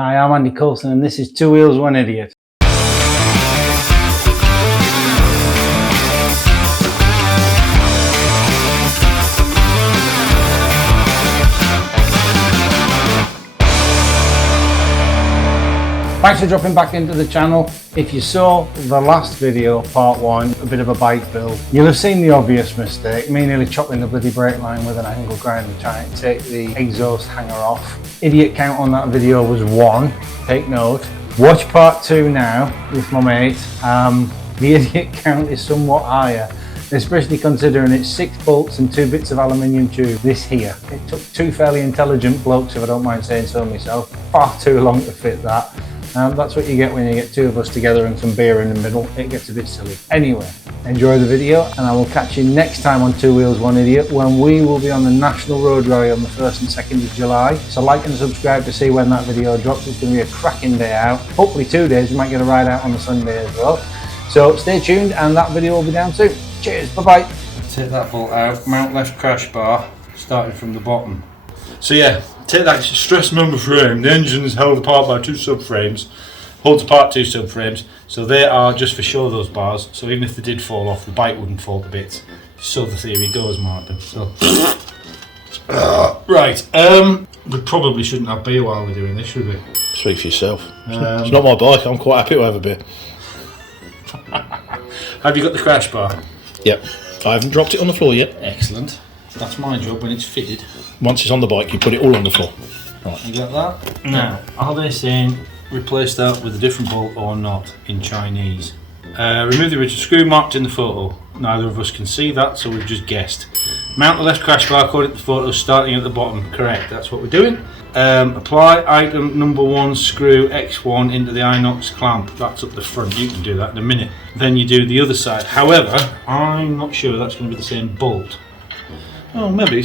Hi, I'm Andy Coulson and this is Two Wheels, One Idiot. Thanks for dropping back into the channel. If you saw the last video, part one, a bit of a bike build, you'll have seen the obvious mistake, me nearly chopping the bloody brake line with an angle grinder trying to take the exhaust hanger off. Idiot count on that video was 1, take note. Watch part 2 now with my mate. The idiot count is somewhat higher, especially considering it's 6 bolts and 2 bits of aluminium tube. This here, it took 2 fairly intelligent blokes, if I don't mind saying so myself, far too long to fit that. That's what you get when you get 2 of us together and some beer in the middle. It gets a bit silly. Anyway, enjoy the video and I will catch you next time on Two Wheels, One Idiot, when we will be on the National Road Rally on the 1st and 2nd of July. So like and subscribe to see when that video drops. It's going to be a cracking day out. Hopefully 2 days, we might get a ride out on the Sunday as well. So stay tuned and that video will be down soon. Cheers, bye-bye. Take that bolt out, mount left crash bar, starting from the bottom. So yeah, take that stress member frame, the engine is held apart by 2 subframes, holds apart 2 subframes, so they are just for show, those bars, so even if they did fall off, the bike wouldn't fall to bits. So the theory goes, Martin. So right, we probably shouldn't have beer while we're doing this, should we? Speak for yourself. It's not my bike, I'm quite happy to have a beer. Have you got the crash bar? Yep, I haven't dropped it on the floor yet. Excellent. That's my job when it's fitted. Once it's on the bike, you put it all on the floor. Right, you got that? Now, are they saying replace that with a different bolt or not in Chinese? Remove the original screw marked in the photo. Neither of us can see that, so we've just guessed. Mount the left crash bar according to the photo, starting at the bottom. Correct, that's what we're doing. Apply item number 1 screw X1 into the inox clamp. That's up the front, you can do that in a minute. Then you do the other side. However, I'm not sure that's going to be the same bolt. Oh, maybe.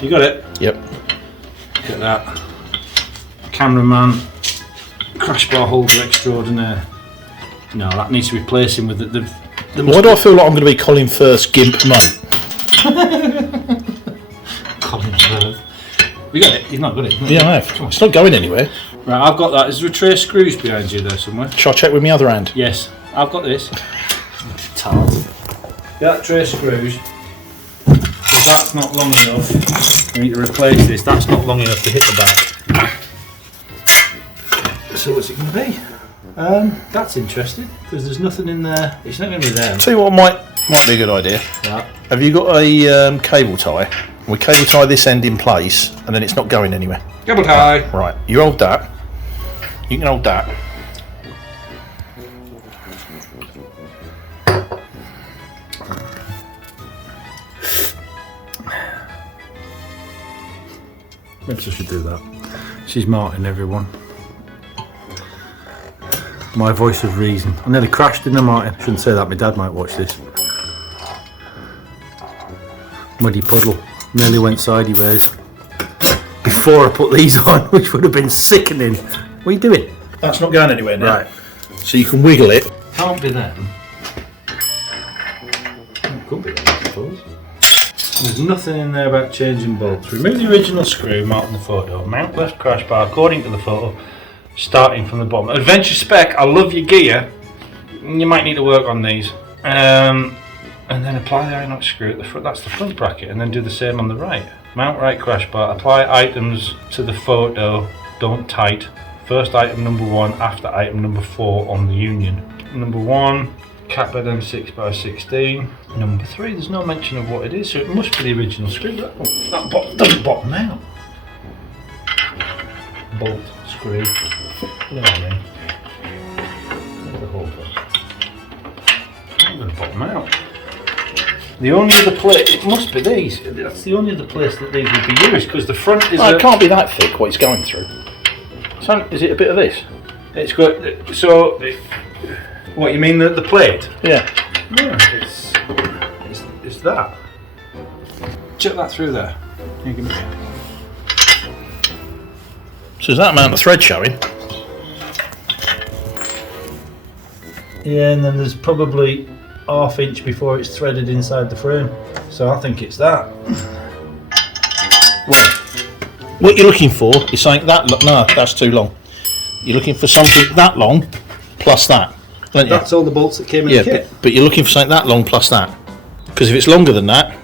You got it? Yep. Look at that. Cameraman, crash bar holder extraordinaire. No, that needs to replace him with the Why do I feel like I'm going to be Colin Firth's gimp mate? Colin Firth. You got it? You've not got it? Yeah, I have. It's not going anywhere. Right, I've got that. Is there a tray of screws behind you there somewhere? Shall I check with my other hand? Yes, I've got this. Tart. That tray of screws. That's not long enough. We need to replace this. That's not long enough to hit the back. So what's it going to be? That's interesting because there's nothing in there. It's not going to be there. Tell you what might be a good idea. Yeah. Have you got a cable tie? We cable tie this end in place and then it's not going anywhere. Cable tie. Right, you hold that. You can hold that. Maybe I should do that. She's Martin, everyone. My voice of reason. I nearly crashed, didn't I, Martin? Shouldn't say that, my dad might watch this. Muddy puddle. Nearly went sideways. Before I put these on, which would have been sickening. What are you doing? That's not going anywhere now. Right. So you can wiggle it. Can't be them. It could be them, I suppose. There's nothing in there about changing bolts. Remove the original screw marked in the photo. Mount left crash bar according to the photo, starting from the bottom. Adventure spec, I love your gear. You might need to work on these. And then apply the inox screw at the front. That's the front bracket. And then do the same on the right. Mount right crash bar. Apply items to the photo. Don't tight. First item number 1 after item number 4 on the union. Number 1. Cap bed M6 by 16. Number 3, there's no mention of what it is, so it must be the original screw. That doesn't bottom out. Bolt, screw. You know what I mean? Look at the hole there. I'm going to bottom out. The only other place, it must be these. That's the only other place that these would be used, because the front is. It can't be that thick. What it's going through. So, is it a bit of this? It's got so. What you mean the plate? Yeah. No, it's that. Check that through there. So is that amount of thread showing? Yeah, and then there's probably ½ inch before it's threaded inside the frame. So I think it's that. Well, what you're looking for is something that, no, that's too long. You're looking for something that long, plus that. Aren't you? That's all the bolts that came in the kit. But you're looking for something that long plus that. Because if it's longer than that,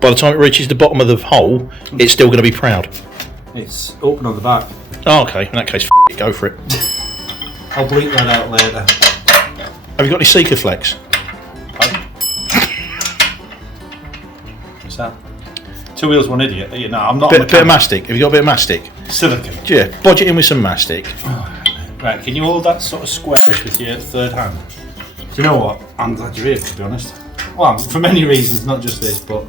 by the time it reaches the bottom of the hole, it's still going to be proud. It's open on the back. Oh, okay. In that case, it, go for it. I'll bleep that out later. Have you got any Seeker Flex? What's that? Two wheels, one idiot. No, I'm not. Bit of mastic. Have you got a bit of mastic? Silicon. Yeah, bodge it in with some mastic. Right, can you hold that sort of squarish with your third hand? Do you know what? I'm glad you're here, to be honest. Well, for many reasons, not just this, but...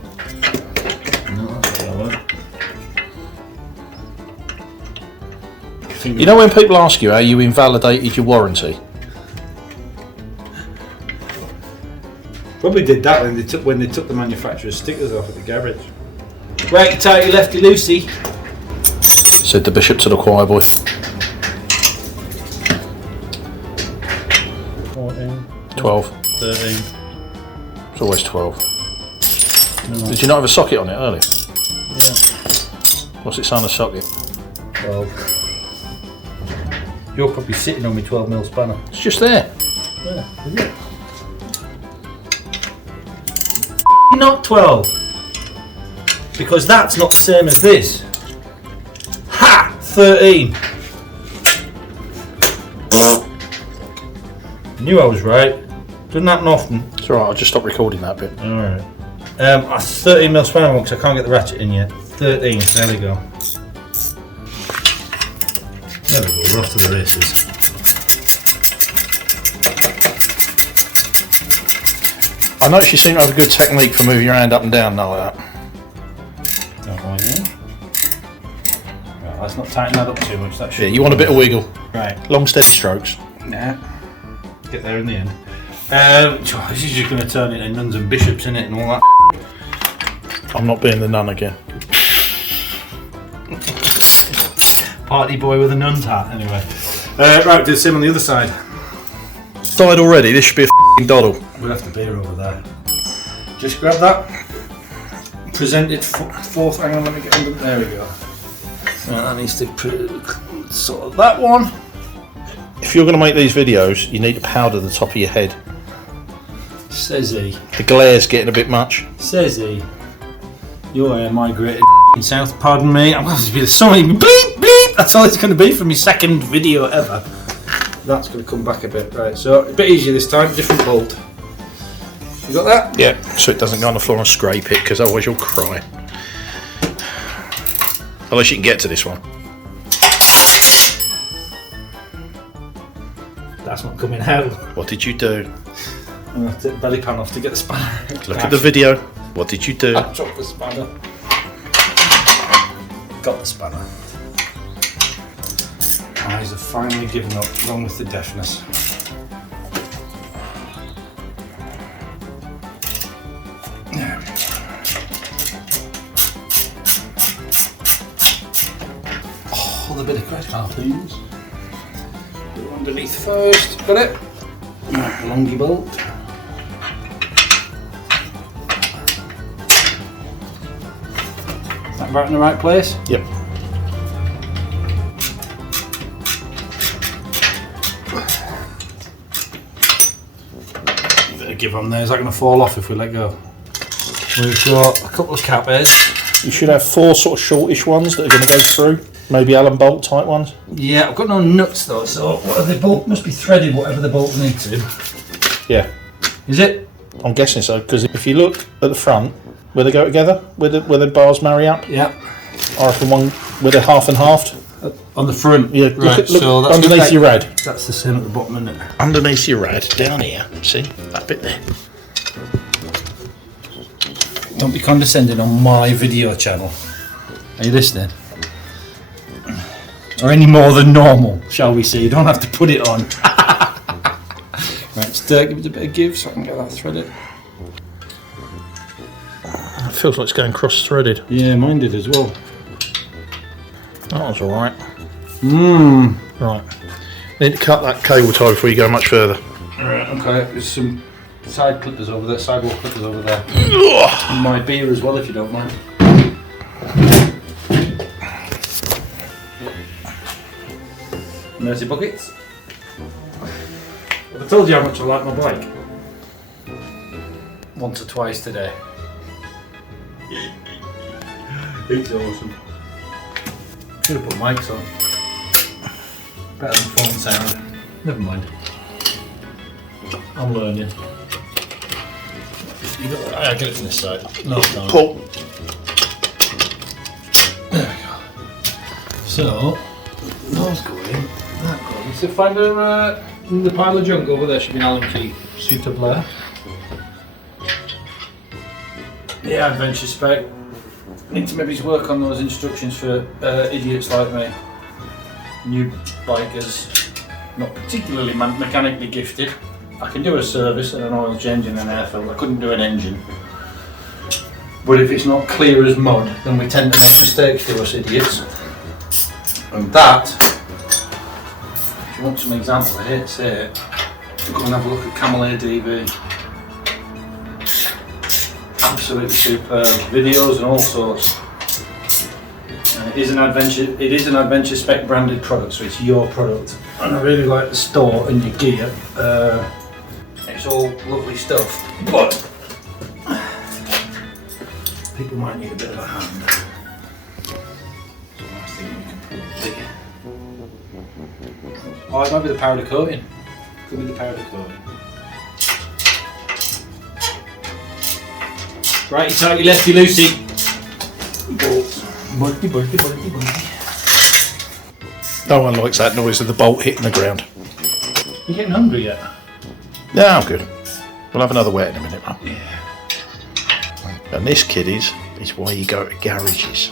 You know when people ask you how you invalidated your warranty? Probably did that when they took the manufacturer's stickers off at the garage. Right, tighty, lefty, loosey. Said the bishop to the choir boy. 14, 12. 13. It's always 12. No. Did you not have a socket on it earlier? Yeah. What's it saying a socket? 12. You're probably sitting on me 12mm spanner. It's just there. Yeah, is it? Not 12. Because that's not the same as this. Ha! 13. Knew I was right. Doesn't happen often. It's alright, I'll just stop recording that bit. Alright. A 13mm spanner one because I can't get the ratchet in yet. 13, there we go. There we go, we're off to the races. I notice you seem to have a good technique for moving your hand up and down like that. Don't mind you. Right, let's not tighten that up too much. That should Yeah, you want a bit of wiggle. Right. Long steady strokes. Nah. Get there in the end. This is just going to turn into nuns and bishops in it and all that. I'm not being the nun again. Party boy with a nun's hat, anyway. Right, do the same on the other side. Died already, this should be a f***ing doddle. We'll have the beer over there. Just grab that. Present it forth. Hang on, let me get under. There we go. Right, that needs to sort of that one. If you're going to make these videos, you need to powder the top of your head. Says he. The glare's getting a bit much. Says he. You're migrated south, pardon me. I'm going to be so many bleep bleep. That's all it's going to be for my second video ever. That's going to come back a bit. Right, so a bit easier this time, different bolt. You got that? Yeah, so it doesn't go on the floor and scrape it, because otherwise you'll cry. Unless you can get to this one. That's not coming out. What did you do? I'm going to take the belly pan off to get the spanner. Look at the video. What did you do? I dropped the spanner. Got the spanner. Eyes have finally given up, along with the deafness. There we go. Oh, the bit of credit card, please. Put it underneath first. Got it? Longy bolt. Is that right in the right place? Yep. Give on there. Is that going to fall off if we let go? We've got a couple of cap heads. You should have 4 sort of shortish ones that are going to go through. Maybe Allen bolt type ones. Yeah, I've got no nuts though, so what are they bolt must be threaded whatever the bolt needs to. Yeah. Is it? I'm guessing so, because if you look at the front, where they go together, where the bars marry up, Yeah. I reckon one where they're half and halved. On the front. Yeah, Right, look so that's underneath your rad. That's the same at the bottom, isn't it? Underneath your rad, down here. See? That bit there. Don't be condescending on my video channel. Are you listening? Or any more than normal, shall we say? You don't have to put it on. Right, just give it a bit of give so I can get that threaded. It feels like it's going cross-threaded. Yeah, mine did as well. That was alright. Mmm. Right. Need to cut that cable tie before you go much further. Right, okay, there's some side clippers over there, sidewall clippers over there. And my beer as well, if you don't mind. Mercy buckets. Have I told you how much I like my bike? Once or twice today. It's awesome. Should have put mics on. Better than phone sound. Never mind. I'm learning. You got, I get it from this side. No, no. Cool. There we go. So, those go in. That goes. So find the pile of junk over there should be an Allen key. Suitably. Yeah, adventure spec. Need to maybe work on those instructions for idiots like me. New bikers, not particularly mechanically gifted. I can do a service and an oil change and an air filter. I couldn't do an engine. But if it's not clear as mud, then we tend to make mistakes to us idiots. And that, if you want some examples, I hate to say it, go and have a look at Camel ADV. Absolutely superb videos and all sorts. And it is an adventure spec branded product, so it's your product. And I really like the store and your gear. It's all lovely stuff, but people might need a bit of a hand. So I think we can probably. Oh, it might be the powder coating. Could be the powder coating. Righty tighty, lefty loosey. Bulky, bulky, bulky, bulky. No one likes that noise of the bolt hitting the ground. You getting hungry yet? Yeah, I'm good. We'll have another wet in a minute, man. Yeah. And this, kiddies, is why you go to garages.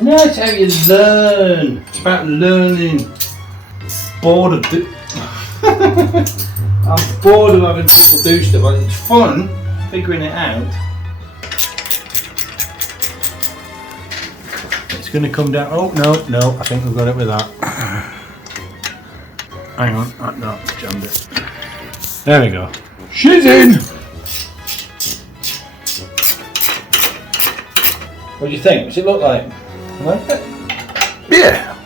No, it's how you learn. It's about learning. Bored of I'm bored of having people do stuff. It's fun figuring it out. It's going to come down. Oh no! I think we've got it with that. Hang on, no, jammed it. There we go. She's in. What do you think? What's it look like? You like it? Yeah.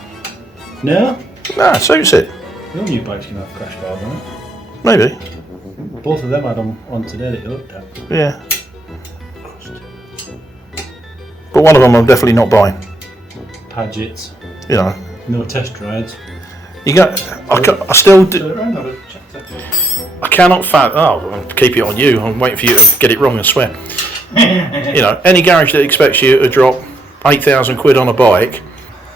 No? Nah, suits it. Your new bike's going to have crash bars on it. Maybe. Both of them had on today that you looked at. Yeah. But one of them I'm definitely not buying. Padgets. You know. No test rides. You got. I still do. I cannot I'll keep it on you. I'm waiting for you to get it wrong and swear. You know, any garage that expects you to drop 8,000 quid on a bike,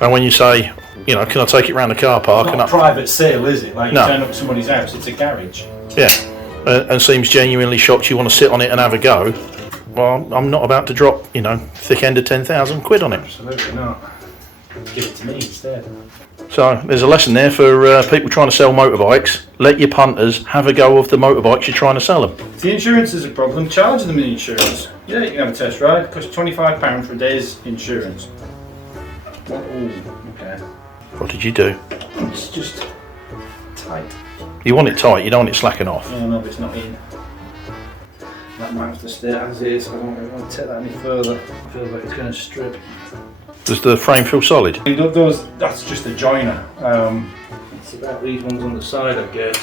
and when you say, you know, can I take it round the car park? It's not a private sale, is it? Like you No. turn up to somebody's house, it's a garage. Yeah, and seems genuinely shocked you want to sit on it and have a go. Well, I'm not about to drop, you know, thick end of 10,000 quid on it. Absolutely not. Give it to me instead. So there's a lesson there for people trying to sell motorbikes. Let your punters have a go of the motorbikes you're trying to sell them. If the insurance is a problem, charge them the insurance. Yeah, you can have a test ride. It costs £25 for a day's insurance. Oh, okay. What did you do? It's just tight. You want it tight, you don't want it slacking off. Yeah, no, but it's not in. That might have to stay as is. I don't really want to take that any further. I feel like it's going to strip. Does the frame feel solid? That's just a joiner. It's about these ones on the side, I guess.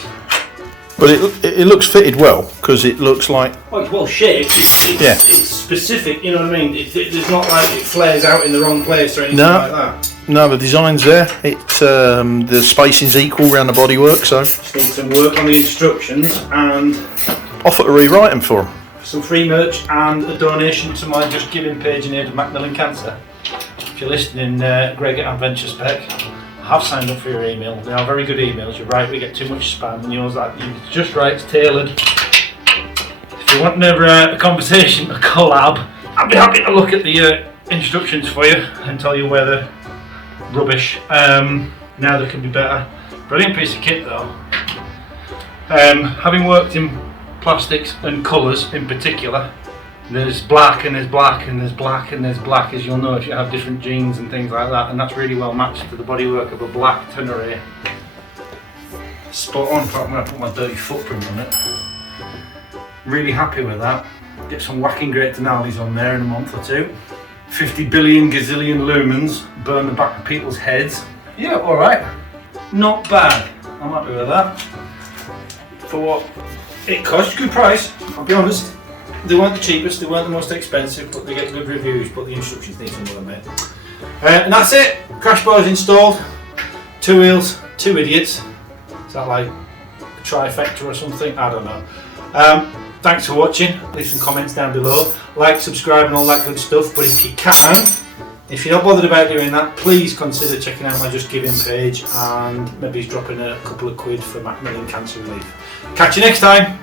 But it looks fitted well, because it looks like... Oh, it's well shaped. It's specific, you know what I mean? It's not like it flares out in the wrong place or anything like that. No, the design's there. The spacing's equal around the bodywork, so... Just need some work on the instructions and... Offer to rewrite them for them. Some free merch and a donation to my Just Giving page in aid of MACMILLAN Cancer. If you're listening, Greg at Adventure Spec, I have signed up for your email. They are very good emails. You're right, we get too much spam, and yours like it's just right, it's tailored. If you want a conversation, a collab, I'd be happy to look at the instructions for you and tell you where they're rubbish. Now they can be better. Brilliant piece of kit though. Having worked in plastics and colours in particular, there's black and there's black and there's black and there's black, as you'll know if you have different jeans and things like that, and that's really well matched to the bodywork of a black Tenere. Spot on. In fact, I'm going to put my dirty footprint on it. Really happy with that. Get some whacking great Denali's on there in a month or two. 50 billion gazillion lumens burn the back of people's heads. Yeah, alright. not bad. I'm happy with that. For what it cost, good price, I'll be honest. They weren't the cheapest, they weren't the most expensive, but they get good reviews, but the instructions need some work, mate. And that's it. Crash bar's installed. 2 wheels, 2 idiots. Is that like a trifecta or something? I don't know. Thanks for watching. Leave some comments down below. Like, subscribe and all that good stuff. But if you can, if you're not bothered about doing that, please consider checking out my Just Giving page and maybe dropping a couple of quid for Macmillan Cancer Relief. Catch you next time.